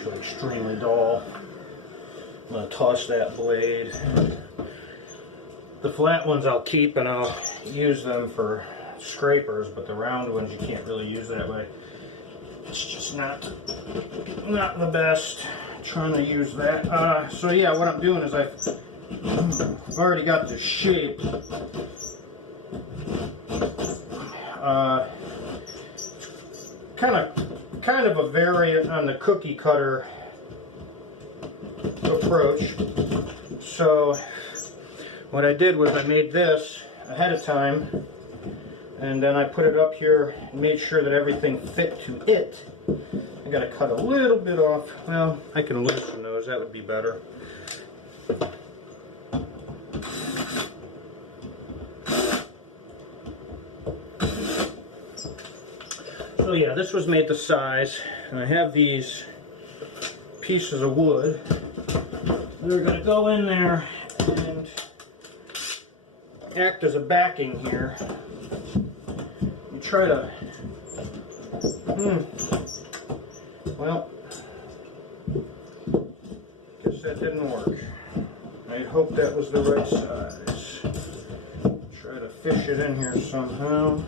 actually extremely dull. I'm going to toss that blade. The flat ones I'll keep and I'll use them for scrapers, but the round ones you can't really use that way. It's just not the best. I'm trying to use that. So yeah, what I'm doing is I've already got this shape. Kind of a variant on the cookie cutter approach. So what I did was I made this ahead of time, and then I put it up here and made sure that everything fit to it. I gotta cut a little bit off. Well, I can loosen those, that would be better. So yeah, this was made to size, and I have these pieces of wood. They're going to go in there and act as a backing here. You try to, well, guess that didn't work. I hope that was the right size. Try to fish it in here somehow.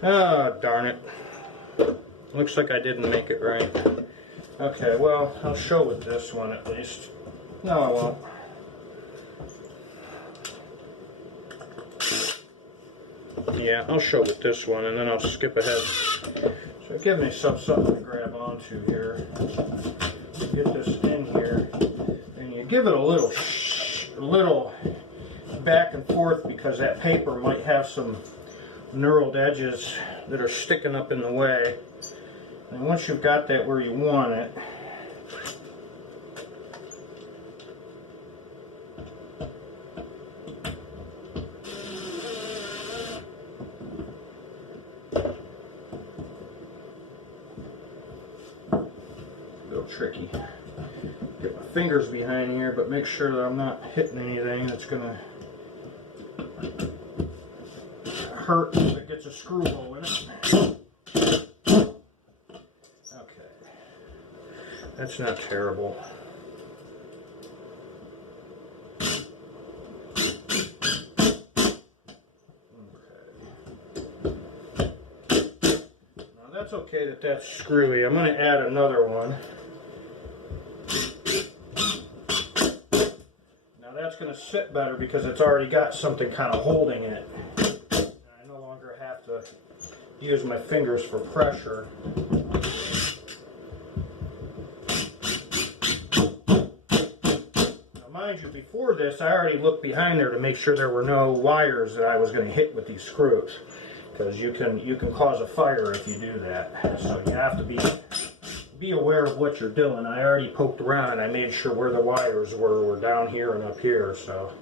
Oh, darn it. Looks like I didn't make it right. Okay, well, I'll show with this one at least. No, I won't. Yeah, I'll show with this one, and then I'll skip ahead. So give me something to grab onto here. Get this in here, and you give it a little back and forth, because that paper might have some knurled edges that are sticking up in the way. And once you've got that where you want it, a little tricky. Get my fingers behind here, but make sure that I'm not hitting anything that's gonna hurt if it gets a screw hole in it. Okay, that's not terrible. Okay. Now that's okay that that's screwy. I'm going to add another one. Now that's going to sit better because it's already got something kind of holding it. To use my fingers for pressure. Now mind you, before this I already looked behind there to make sure there were no wires that I was going to hit with these screws, because you can cause a fire if you do that. So you have to be aware of what you're doing. I already poked around. I made sure where the wires were down here and up here, so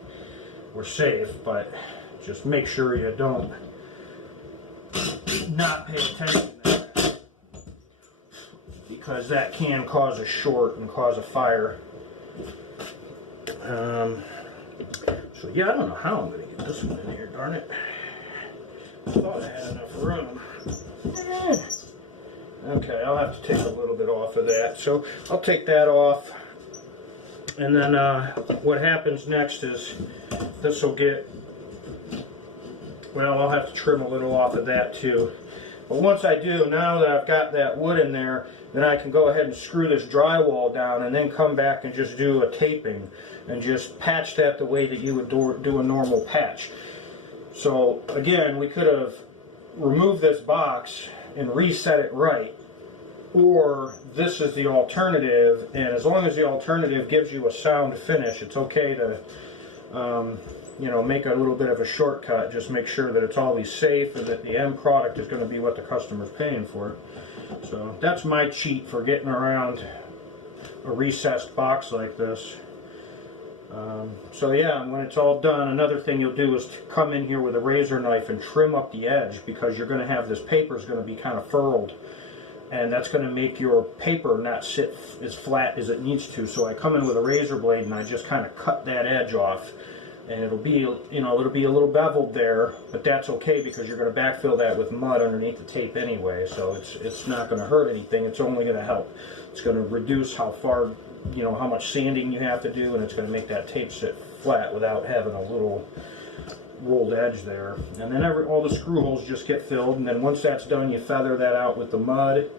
we're safe, but just make sure you don't not pay attention to that, because that can cause a short and cause a fire. So yeah, I don't know how I'm going to get this one in here, darn it. I thought I had enough room. Okay, I'll have to take a little bit off of that. So I'll take that off, and then what happens next is this will get, well, I'll have to trim a little off of that too. But once I do, now that I've got that wood in there, then I can go ahead and screw this drywall down, and then come back and just do a taping and just patch that the way that you would do a normal patch. So again, we could have removed this box and reset it right, or this is the alternative, and as long as the alternative gives you a sound finish, it's okay to you know, make a little bit of a shortcut. Just make sure that it's always safe and that the end product is going to be what the customer's paying for. So that's my cheat for getting around a recessed box like this. So yeah, when it's all done, another thing you'll do is to come in here with a razor knife and trim up the edge, because you're going to have this paper is going to be kind of furled, and that's going to make your paper not sit as flat as it needs to. So I come in with a razor blade and I just kind of cut that edge off and it'll be, you know, it'll be a little beveled there, but that's okay because you're going to backfill that with mud underneath the tape anyway, so it's not going to hurt anything. It's only going to help. It's going to reduce how far, you know, how much sanding you have to do, and it's going to make that tape sit flat without having a little rolled edge there. And then all the screw holes just get filled, and then once that's done, you feather that out with the mud,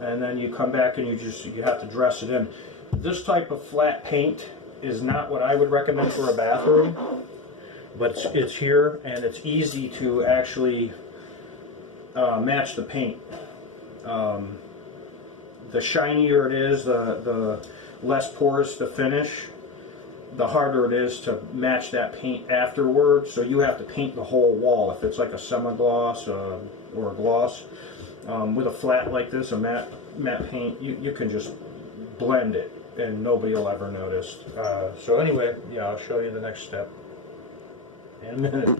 and then you come back and you have to dress it in. This type of flat paint is not what I would recommend for a bathroom, but it's here, and it's easy to actually match the paint. The shinier it is, the less porous the finish, the harder it is to match that paint afterward. So you have to paint the whole wall if it's like a semi-gloss or a gloss. With a flat like this, a matte paint, you can just blend it and nobody will ever notice. So anyway, yeah, I'll show you the next step in a minute.